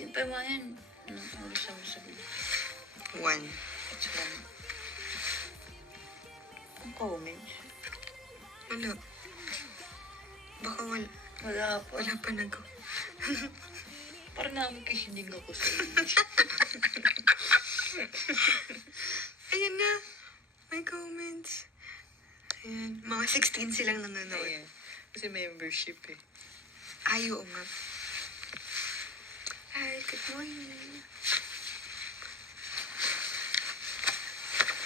Sino pa mga yan? Anong oras ako sabihin? 1. It's one. Ang comments? Wala. Baka wala. Wala pa. Wala pa nag-go. Parang nakikinig ako sa iyo. Ayan na. May comments. Ayan. Mga 16 silang nanonood. Ayan. Kasi membership eh. Ay, oo nga. Hi, good morning.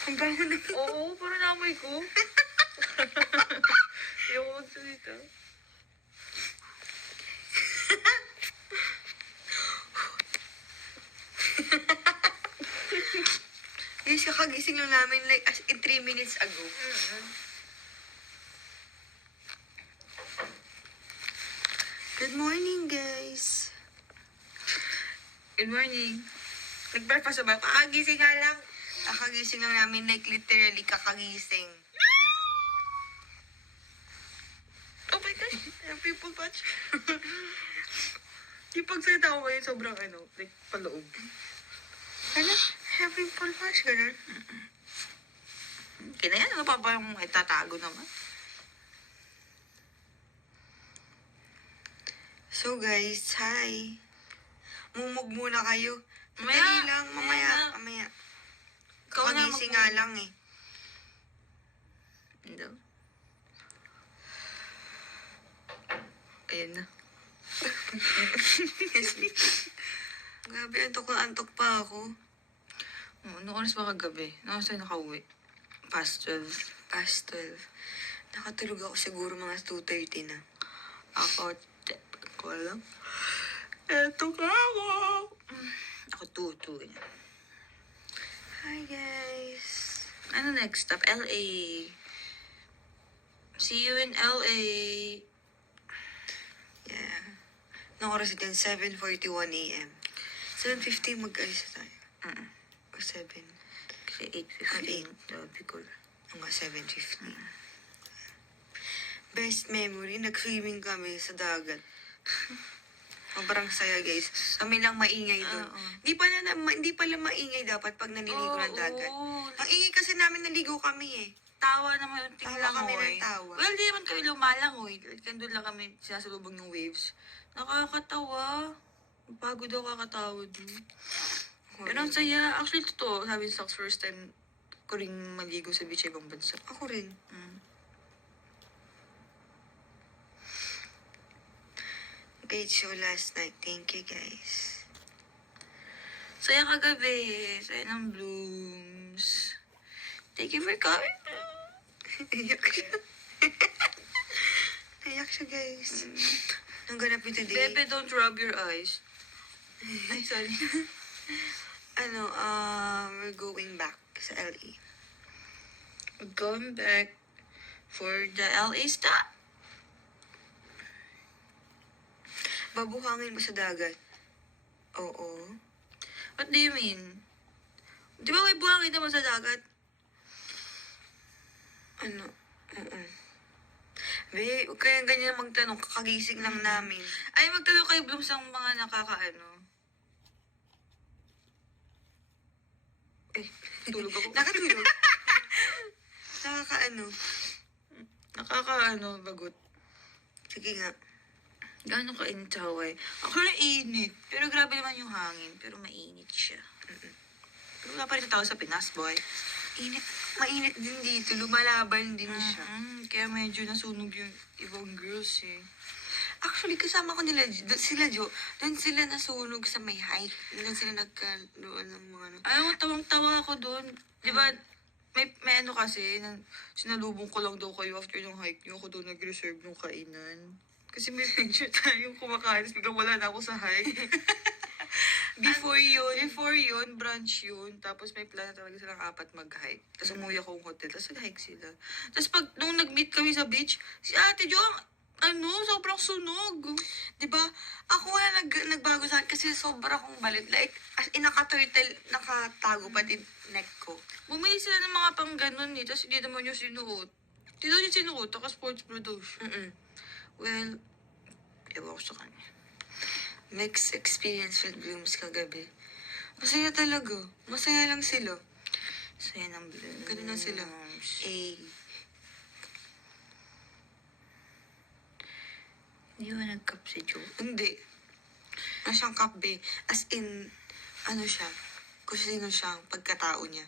Ang baho na yun. Oo, parang namoy ko. Ayoko magsalita. Guys, kakagising lang namin like as in 3 minutes ago. Good morning, guys. Good morning. Nag-breakfast na ba? Kakagising nga lang. Kakagising lang namin like literally kakagising. Oh my gosh, people watch. Yung pagsalita ko ngayon, sobrang like paloob. Ano? Having full watch, ganun. Kaya yan, ano pa ba yung itatago naman? So, guys, hi. Mumug muna kayo. Mamaya. Dali lang, mamaya. Ikaw na Kakagising nga lang eh. Hindi. Ayan na. Grabe, antok pa ako. Noong oras ba kagabi? Noong oras tayo nakauwi? Past 12. Past 12. Nakatulog ako siguro mga 2:30 na. Ako, ko alam. Eto ka ako. Ako 2. Hi, guys. Ano next stop? LA. See you in LA. Yeah. Noong oras din, 7:41 a.m. 7:50 mag-alis na tayo. O 7. Kasi 8:15. Sabi ko. Mga 7:50. Best memory, nag-swimming kami sa dagat. Sobrang saya, guys. Kami lang maingay doon. Oo. Hindi pala maingay dapat pag naliligo ng dagat. Oo. Ang ingay kasi namin naligo kami eh. Tawa naman yung tingin Tawa lang kami ng tawa. Well, di naman kami lumalangoy. Doon lang kami sinasalubong ng waves. Nakakatawa. Pagod daw kakatawa doon. Pero ang saya. Actually, totoo. Sabi sa first time ko rin maligo sa beach ibang bansa. Ako rin. Great show last night. Thank you, guys. Saya kagabi. Saya ng blooms. Thank you for coming. Iyak siya. Iyak siya, guys. Ang ganap yun today. Bebe, don't rub your eyes. Ay, sorry. We're going back sa LA. We're going back for the LA stop. Babuhangin mo sa dagat. Oo. What do you mean? Di ba may buhangin naman sa dagat? Ano? Oo. Be, huwag kayang ganyan magtanong. Kakagising lang namin. Ay, magtanong kayo, Blooms, ang mga nakakaano. Eh, Tulog ako. nakatulog. Nakakaano. Nakakaano, bagot. Sige nga. Gano'n ka init sa Hawaii? Ako na init. Pero grabe naman yung hangin. Pero mainit siya. Pero wala pa rin tao sa Pinas, boy. Mainit din dito. Lumalaban din siya. Kaya medyo nasunog yung ibang girls eh. Actually, kasama ko nila, sila Jo, doon sila nasunog sa may hike. Doon sila nagkaroon ng mga ano. Alam mo, tawang-tawa ako doon. Di ba, may ano kasi, sinalubong ko lang daw kayo after ng hike nyo. Ako doon nag-reserve ng kainan. Kasi may picture tayong kumakain, tapos biglang wala na ako sa hike. Before yun, brunch yun. Tapos may plan na talaga silang 4 mag-hike. Tapos umuwi akong hotel, tapos nag-hike sila. Tapos nung nag-meet kami sa beach, si Ate Jo, sobrang sunog. Diba? Ako wala nagbago sa akin kasi sobra kong balit. Like, as in, naka-turtle, nakatago pa din neck ko. Bumili sila ng mga pang ganun eh, tapos hindi naman yung sinuot. Hindi daw yung sinuot, sports bra daw siya. Well, ewan ko sa kanya. mixed experience with Blooms kagabi. Masaya talaga. Masaya lang sila. Saya ng Blooms. Ganun lang sila. Eh, Hindi ba nag-cup si Joe? hindi. Ano siyang kapbe. As in, ano siya, kung sino siyang pagkatao niya.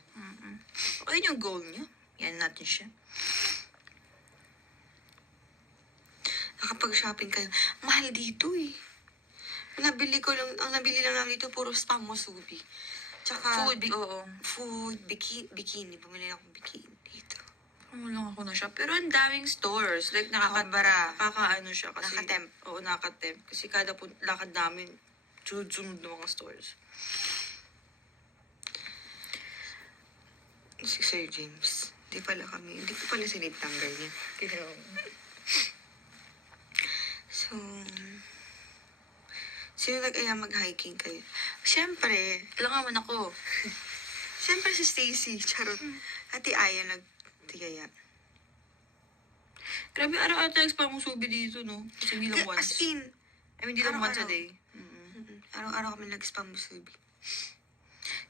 Ayun yung goal niya. Yan natin siya. Nakapag-shopping kayo. Mahal dito eh. Ang nabili lang namin dito, puro spam musubi. Tsaka, Oo. food, bikini. Bumili akong bikini dito. Ano lang ako na siya. Pero ang daming stores. Like, nakakaano siya kasi. Nakatemp. Oo, nakatemp. Kasi kada lakad namin, sunod-sunod na mga stores. Si Sir James. Hindi ko pala sinitanggal niya. So, sino nag-aya mag-hiking kayo? Siyempre, Ilang naman ako. siyempre si Stacy, charot. Ate Aya nagtigaya. Grabe, araw-araw tayo spam musubi dito, no? Kasi hindi lang As once. in, I mean, hindi lang once a araw-araw. day. Araw-araw kami nag-spam musubi.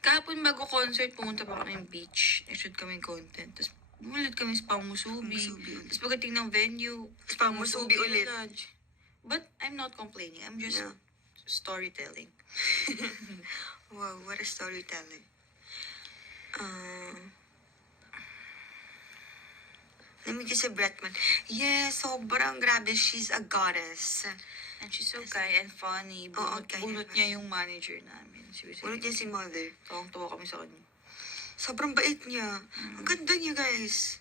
Kahapon bago concert, pumunta pa kami beach. Nag-shoot kami content. Tapos bumulit kami spam musubi. Musubi ulit. Tapos pagdating ng venue, Spam musubi ulit. lunch. But I'm not complaining. I'm just Yeah. storytelling. Wow, what a storytelling. Namigay sa Bretman. Yes, sobrang grabe. She's a goddess. And she's so kind and funny. Oo, Bunot, kind bunot and niya yung manager namin. Ulit niya si Mother. Tawang-tawa kami sa kanya. Sobrang bait niya. Ang ganda niya, guys.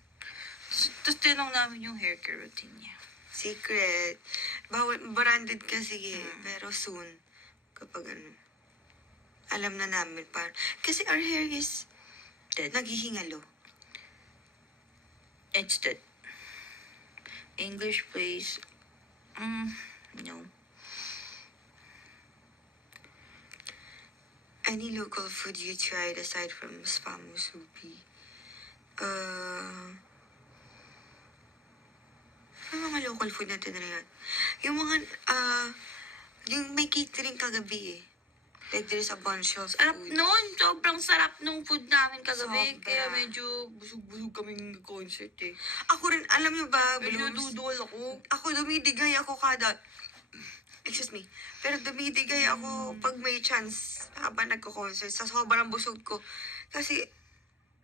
Tapos tinanong namin yung hair care routine niya. Secret. Bawal, branded kasi eh. Pero soon, kapag ano, alam na namin kasi our hair is Dead. naghihingalo. It's dead. English place. No. Any local food you tried aside from spam musubi? Ano mga local food natin na yan? Yung mga, yung may catering kagabi eh. Like there's a bunch of Sarap food. noon. Sobrang sarap nung food namin kagabi. Sobra. Kaya medyo busog-busog kaming concert eh. Ako rin, alam niyo ba, Medyo Blooms? dudol ako. Ako dumidigay ako kada, excuse me, pero dumidigay ako pag may chance habang nagko-concert sa sobrang busog ko. Kasi,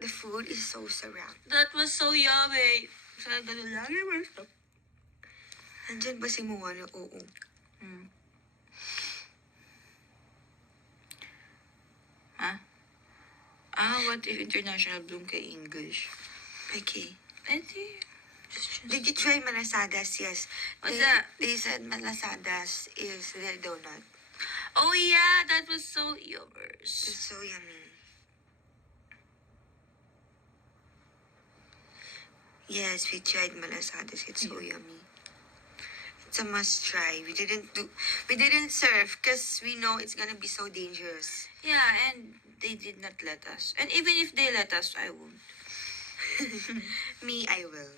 the food is so sarap. That was so yummy. Sa ganun lang. Nandyan ba si Moana? Oo. What if international bloom kay English? Okay. Pwede. Did you try malasadas? Yes. What's that? They said malasadas is their donut. Oh yeah, that was so yours. It's so yummy. Yes, we tried malasadas. It's so yummy. It's a must try. We didn't serve because we know it's gonna be so dangerous. Yeah, and they did not let us. And even if they let us, I won't. Me, I will.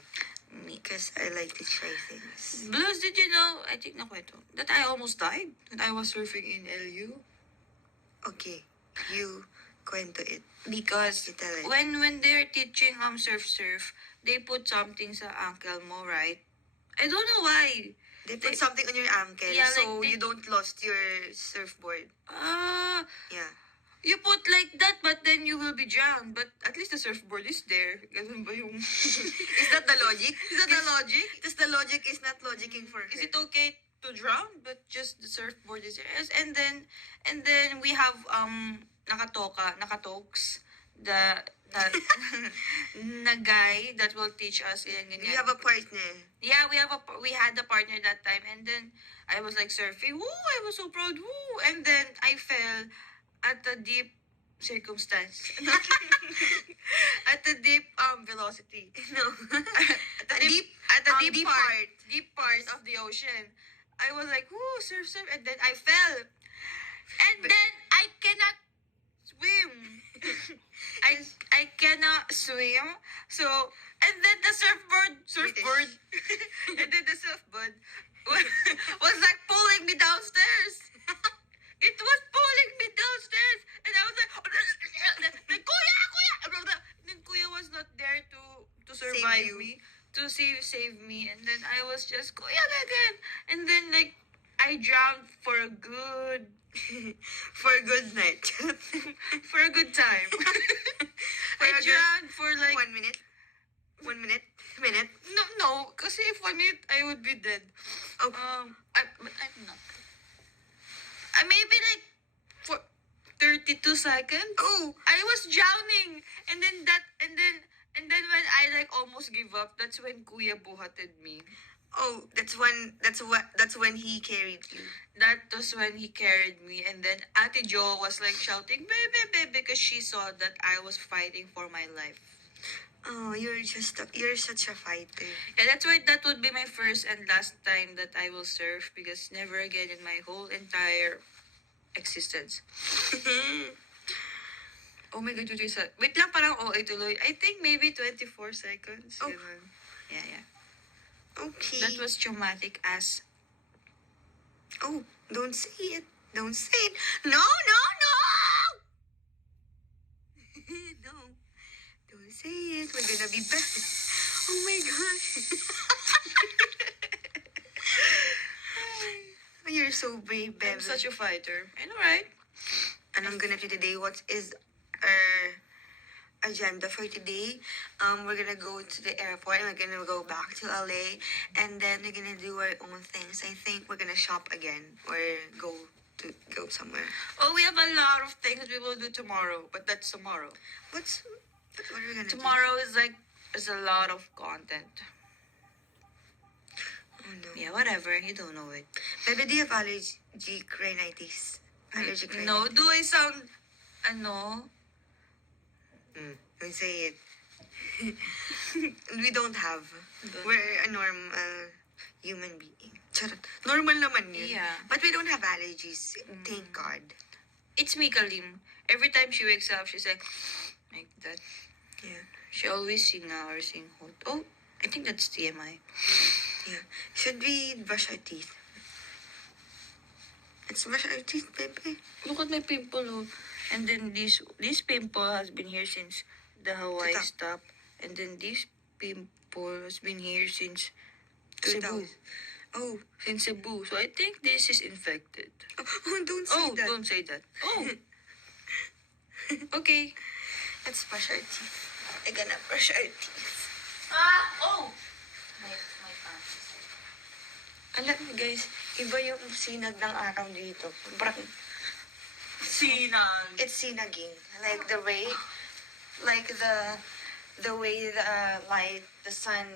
Because I like to try things. Blues, did you know, I think nakwento, that I almost died when I was surfing in LU? Okay, you kwento it. Because You tell it. when they're teaching surf, they put something sa ankle mo, right? I don't know why. They put They- something on your ankle Yeah, so like they- you don't lost your surfboard. Yeah. You put like that, but then you will be drowned. But at least the surfboard is there. Ganun ba yung... Is that the logic? Is that the logic? Because the logic is not logicking for her. Is it okay to drown, but just the surfboard is there? Yes, and then we have nakatoks, the na guy that will teach us yan ganyan. You have a partner. Yeah, we had a partner that time, and then I was like surfing. Woo! I was so proud. Woo! And then I fell at a deep circumstance. At a deep velocity. No. At a deep deep part of the ocean. I was like, woo, surf, and then I fell. And then I cannot swim. I cannot swim. So, and then the surfboard, and then the surfboard was like pulling me downstairs. it was pulling me downstairs. And I was like, Kuya, Kuya! And then Kuya was not there to survive you. me, to save me. And then I was just, Kuya, again. And then, like, I drowned for a good, For a good night. for a good time. For I a good- drowned for like, 1 minute? 1 minute? Minute? no, kasi if 1 minute, I would be dead. Oh. But I'm not. Maybe like for 32 seconds. Oh! I was drowning, and then when I like almost give up, that's when Kuya buhated me. Oh, that's when he carried you. That was when he carried me, and then Ate Jo was like shouting, "Baby, baby," because she saw that I was fighting for my life. Oh, you're such a fighter. Yeah, that's why that would be my first and last time that I will surf, because never again in my whole entire existence. Oh my God, wait lang, parang OA tuloy. I think maybe 24 seconds. Oh. Ganun. Yeah. Okay. That was traumatic as... Oh, don't say it. Don't say it. No, no, no! No. Don't say it. We're gonna be back. Oh my gosh. You're so brave, I'm Bev. such a fighter. I know, right? And I'm gonna do today. What is our agenda for today? We're gonna go to the airport and we're gonna go back to LA, and then we're gonna do our own things. I think we're gonna shop again or go somewhere. Oh, we have a lot of things we will do tomorrow, but that's tomorrow. What are we gonna Tomorrow is a lot of content. do? Oh no. Yeah, whatever. You don't know it. Maybe do you have allergic rhinitis? Allergic rhinitis? No, do I sound... Ano? Don't say it. We don't have. Don't. We're a normal human being. Charot. Normal naman yun. Yeah. But we don't have allergies. Thank God. It's Mika Lim. Every time she wakes up, she's like that. Yeah. She always sing or sing hot. Oh, I think that's TMI. Yeah. Should we brush our teeth? Let's brush our teeth, baby. Look at my pimple, oh. And then this pimple has been here since the Hawaii Tita. stop. And then this pimple has been here since 2000. Cebu. Oh. Since Cebu. So I think this is infected. Oh, don't say Oh, that. don't say that. Oh. Okay. Let's brush our teeth. We're gonna brush our teeth. Oh. My pants. Alam niyo guys, iba yung sinag ng araw dito. Sinang. It's sinaging. Like the way the sun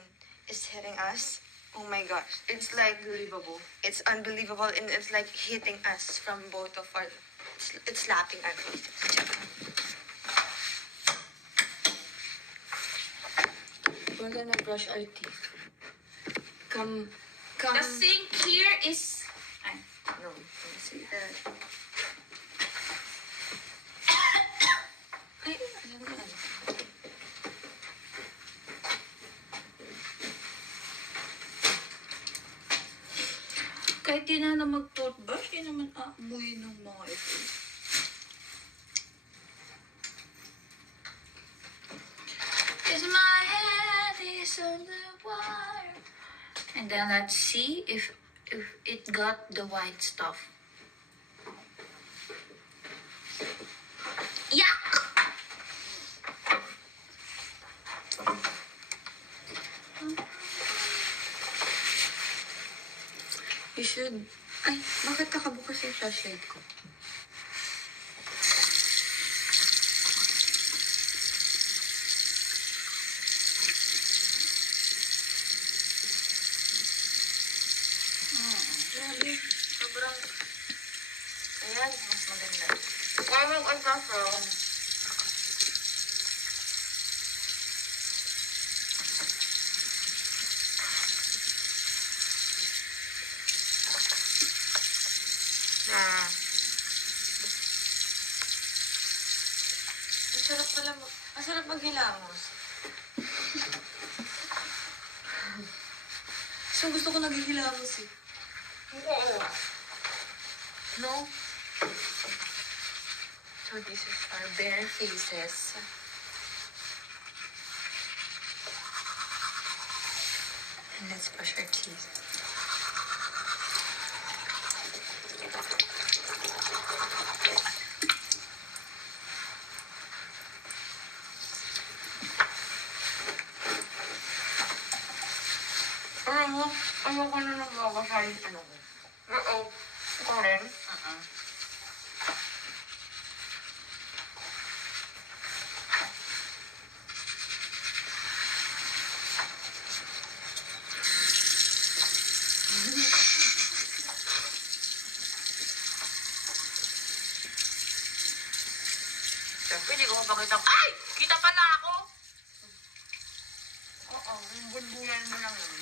is hitting us. Oh my gosh. It's like Unbelievable. it's unbelievable, and it's like hitting us from both of our, it's slapping our faces. We're gonna brush our teeth. Come. The sink here is... No, don't say that. Ay, alam mo ano. Kahit di na mag-toothbrush, di naman aamoy ng mga ito. Is my head is underwater. And then let's see if it got the white stuff. Yuck! You should. Ay, bakit nakabukas yung flashlight ko? Grabe. Sobrang... Ayan, mas maganda. Parang ultrasound. Ang sarap maghilamos. So, gusto ko naghihilamos eh. No? So this is our bare faces. And let's brush our teeth. Alam mo, ayoko na nagkakasal yung ano ko. Oo. Ikaw rin? Siyempre, hindi ko mapakita. Ay! Kita pala ako! Oo, yung bulbulan mo lang yun.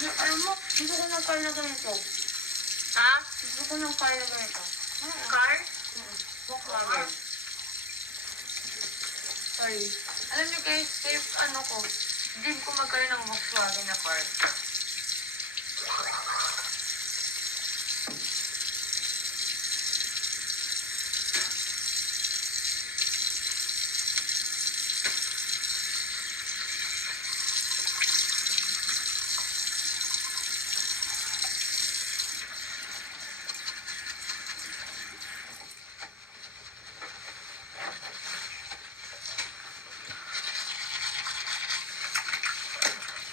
Alam mo, gusto ko ng car na ganito. Ha? Gusto ko ng car na ganito. Car? Volkswagen. Sorry. Alam niyo guys, safe ano ko, dream ko magkaroon ng Volkswagen na car.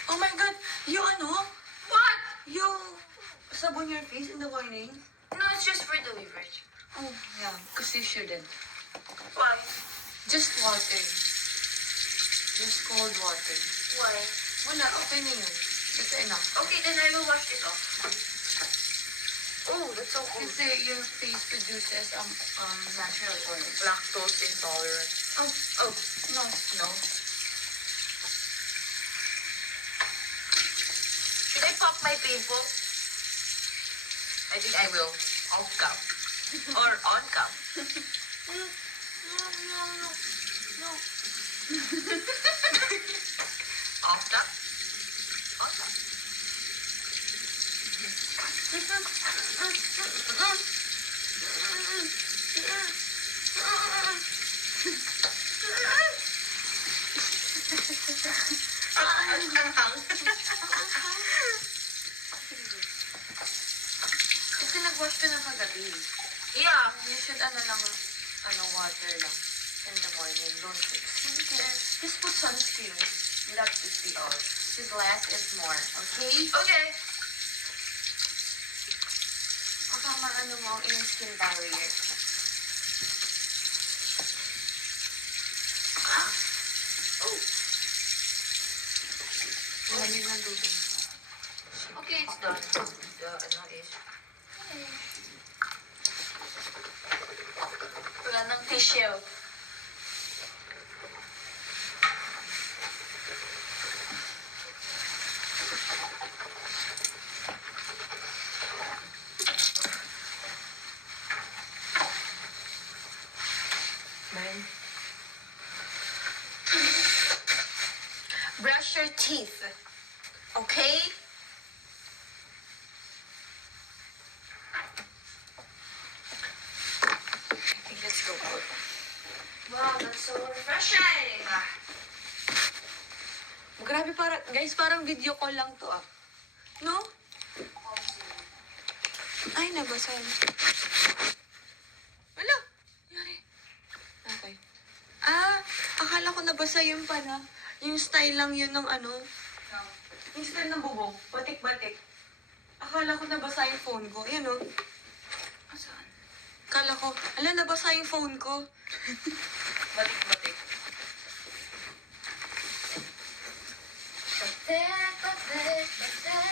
Oh my God! Yung ano? What? Yung sabon your face in the morning? No, it's just for delivery. Oh, yeah. Because you shouldn't. Why? Just water. Just cold water. Why? Wala, okay na yun. That's enough. Okay, then I will wash it off. Oh, that's so cool. Kasi your face produces natural oil. Lactose intolerant. Oh, no. No. Should I pop my pimple? I think I will. Off cam. Or on cam. No. Off cam? On cam. Kasi nag-wash ka na kagabi. Yeah. You should water lang in the morning. Don't fix skincare. Just put sunscreen. That should be all. Because less is more. Okay? Okay. Baka maano mo ang iyong skin barrier. Oh. Malamig ng tubig. Okay, it's done. The ano is. Wala ng tissue. Man. Brush your teeth. Okay? I think let's go out. Wow, that's so refreshing. Grabe, parang video call lang to ah. No? Ay, nabasa. Wala. Yari. Okay. Akala ko nabasa yun pala. Yung style lang yun ng ano. Yung style ng bubong. Batik-batik. Akala ko nabasa yung phone ko. Ayun, oh. Saan? Akala ko, nabasa yung phone ko. Batik-batik. Patek, patek, patek.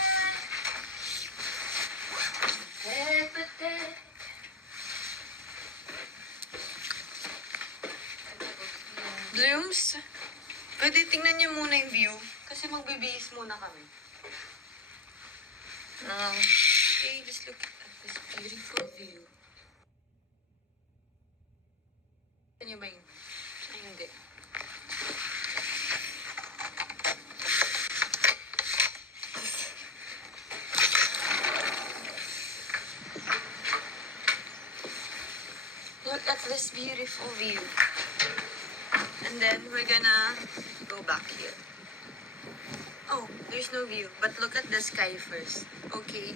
Patek, patek. Blooms, pwede tingnan niyo muna yung view. Kasi magbibihis muna kami. Okay, just look at this beautiful view. Gusto niyo ba yun? Ay, hindi. Look at this beautiful view. And then we're gonna go back here. Oh, there's no view. But look at the sky first. Okay.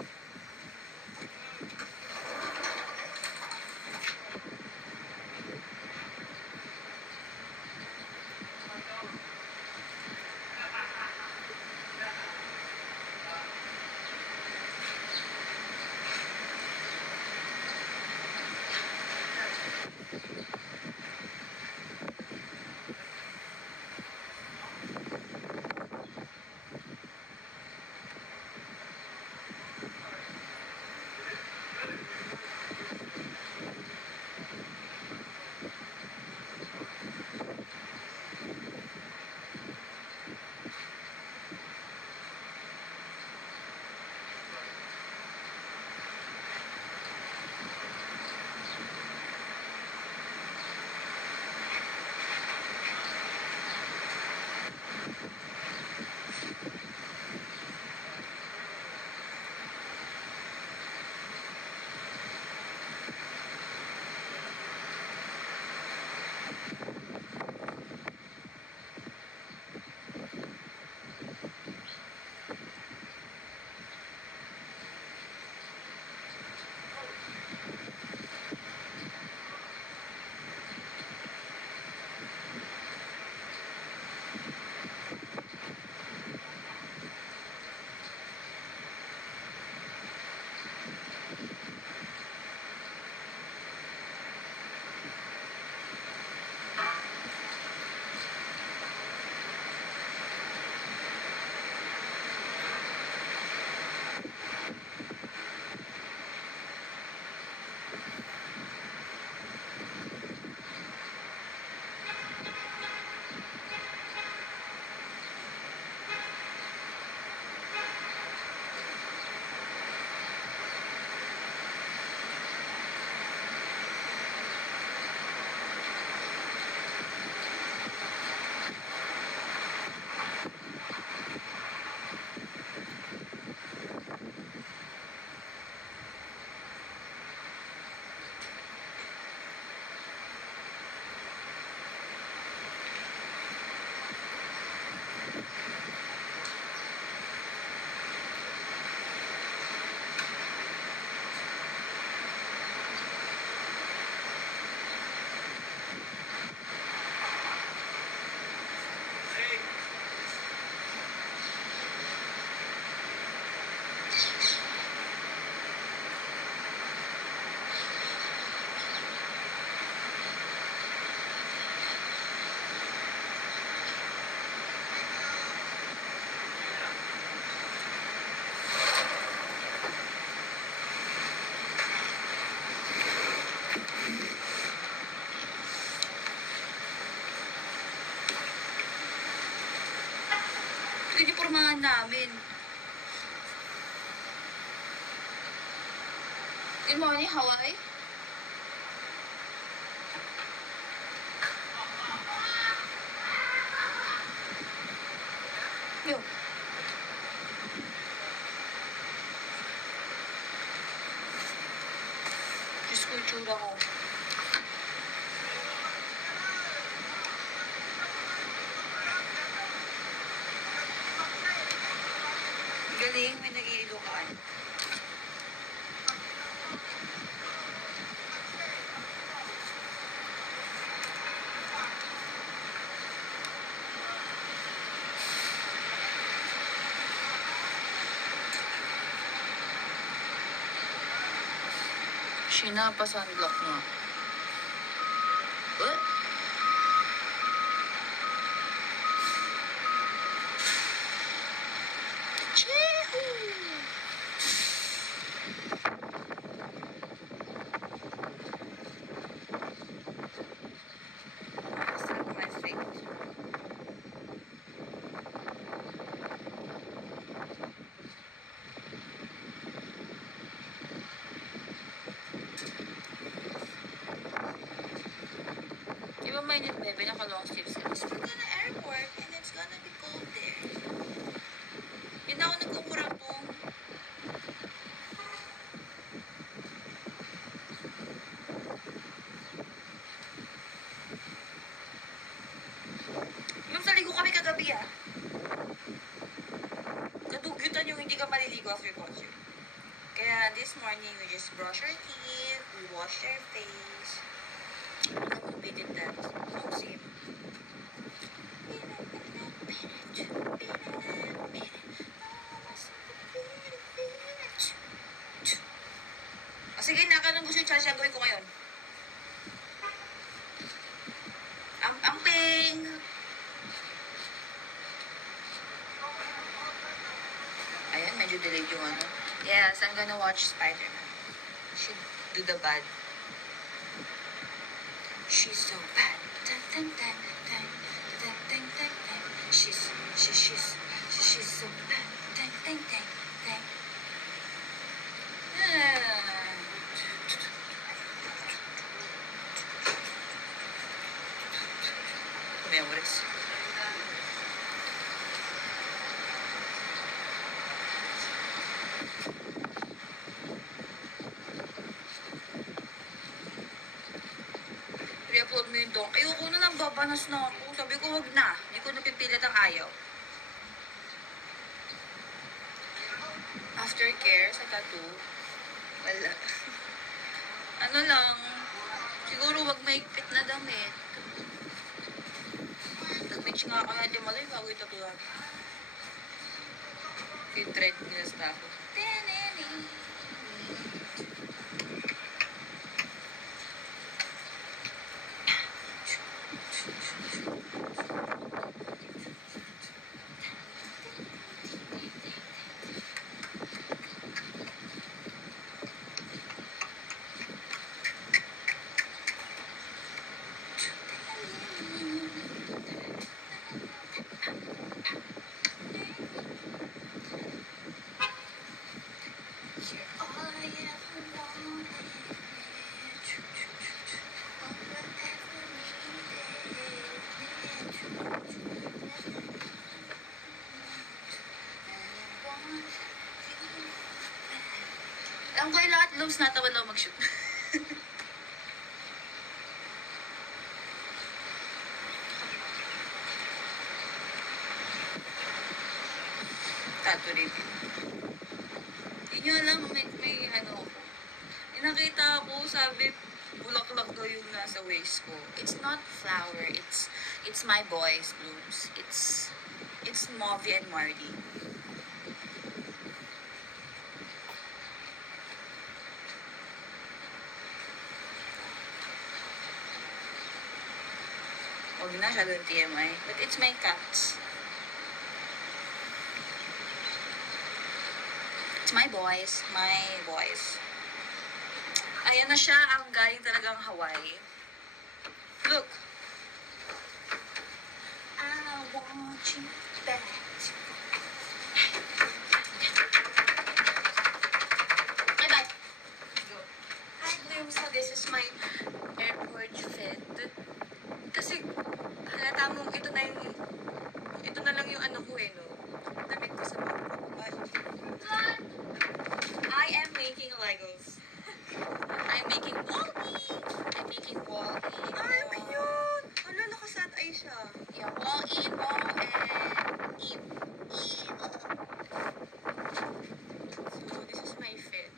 Pinipormahan namin. Good morning, Hawaii. Yo. Diyos ko, itsura ko. Galing, may nag-iilokan. Sheena, pa-sunblock nga. What? Di ba mainit, bebe? Naka-long sleeves ka. Let's go to the airport and it's gonna be cold there. Yun na ako nagkukurang po. Yung sa ligo kami kagabi ah. Kadugyutan yung hindi ka maliligo after concert. Kaya this morning, we just brush our teeth, we wash our face. We did that. So, same. O sige, nakanong gusto yung chachagawin ko ngayon? Amping! Ayan, medyo delayed yung ano. Yes, I'm gonna watch Spider-Man. She do the bad. She's so bad. Dun, dun, dun, dun, dun, dun, dun, dun. She's so bad. Dun, dun, dun, dun. Ah. Memories. I-upload mo yun doon. Ayoko na nang babanas na ako. Sabi ko, wag na. Hindi ko napipilit ang ayaw. Aftercare sa tattoo. Wala. Ano lang, siguro wag maigpit na damit. Nag-beach nga ako natin malay bago yung tattooan. Yung treadmills na ako. Alam ko yung lahat looms natawan daw mag-shoot. Tattoo review. Hindi nyo alam, may ano ako. May nakita ako, sabi, bulaklak daw yung nasa waist ko. It's not flower, it's my boys' blooms. It's Mauvie and Marty. Huwag na siya doon TMI. But it's my cats. It's my boys. My boys. Ayan na siya ang galing talagang Hawaii. Look. I want you back. Bye-bye. Go. Hi, Bloom. So this is my airport fit. Kasi halata mo, ito na lang yung ano ko eh, no? Damit ko sa backpack. But I am making Legos. I'm making Wall-E. I'm making Wall-E. Ay, yun! Ano, nakasat ay siya. Yeah, Wall-E, Wall, and Eve. So, this is my fit.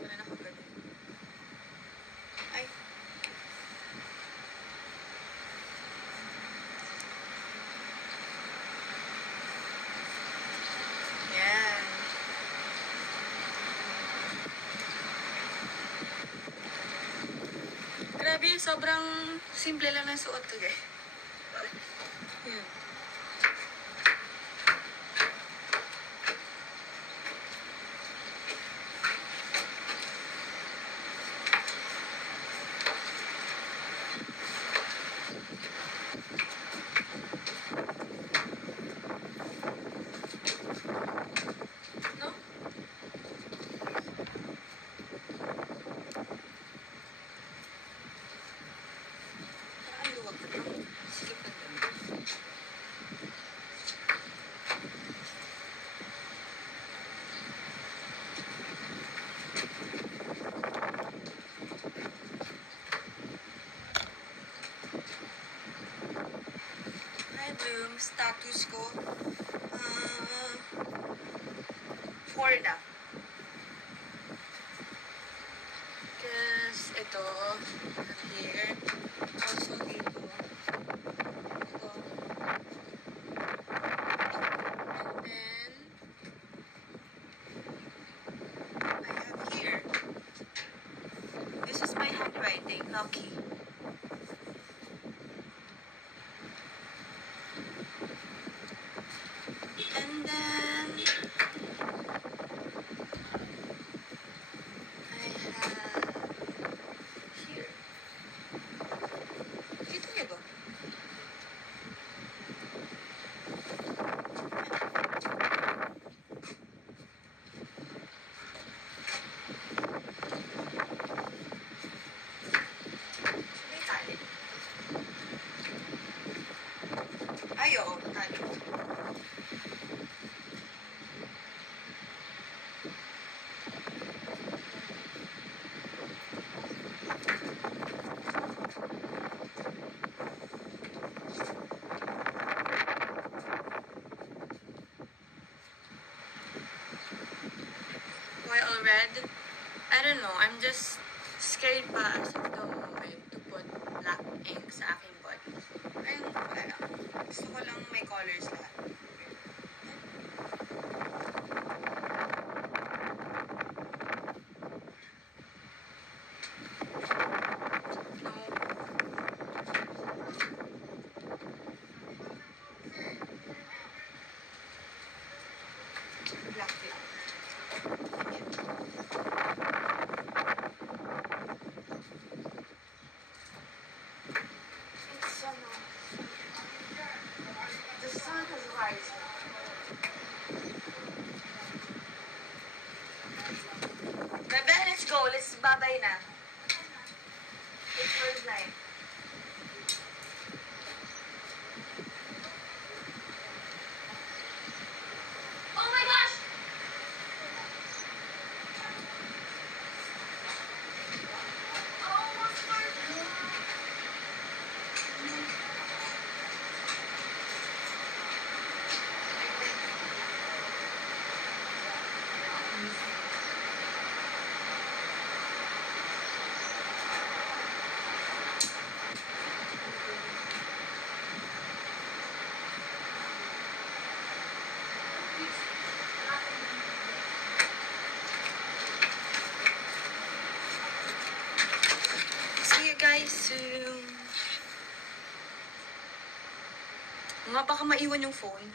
Wala na ako ganun. Ay. Yan. Grabe, sobrang simple lang ng suot ko, guys. Yan. No? Parang luwag ko lang. Sikip na lang. Hi, Bloom. Status ko. Ah, 4 na. Because ito, I'm here. Also dito. Ito. And then, I have here. This is my handwriting, Lucky. And then, I have here. Kita niyo ba? May tali. Ay, oo, tali. Why all red? I don't know. I'm just scared pa as of the moment to put black ink sa aking body. Ayun, wala lang. Gusto ko lang may colors lahat. No. Black lang. It's the sun has risen. Bebe, let's go. Let's babay na. It's first night. Oh my gosh! Almost forgot. See you guys soon. Nga, baka maiwan yung phone.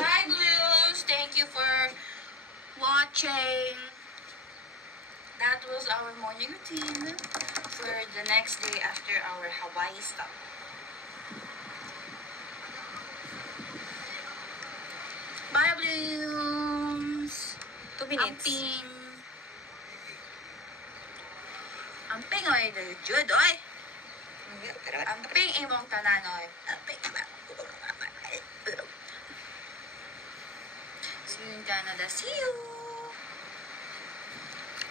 Bye, Blues! Thank you for watching. That was our morning routine for the next day after our Hawaii stop. Bye, Blooms! 2 minutes. Amping. Amping, oy. Jud, oy. Amping imong tanan, oy. Amping naman. See you in Canada. See you!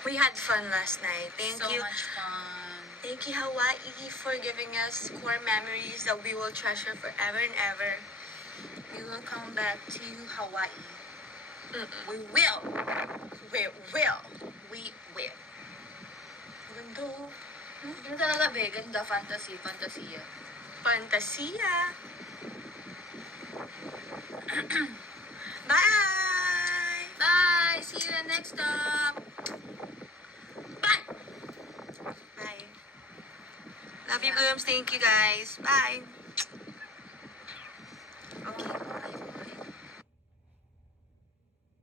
We had fun last night. Thank you. So much fun. Thank you, Hawaii, for giving us core memories that we will treasure forever and ever. We will come back to Hawaii. We will. We will. We will. Ganda. Ganda talaga, be. Ganda. Fantasy. Fantasia. Fantasia. Bye! Bye! See you in the next stop! Blooms, thank you guys. Bye.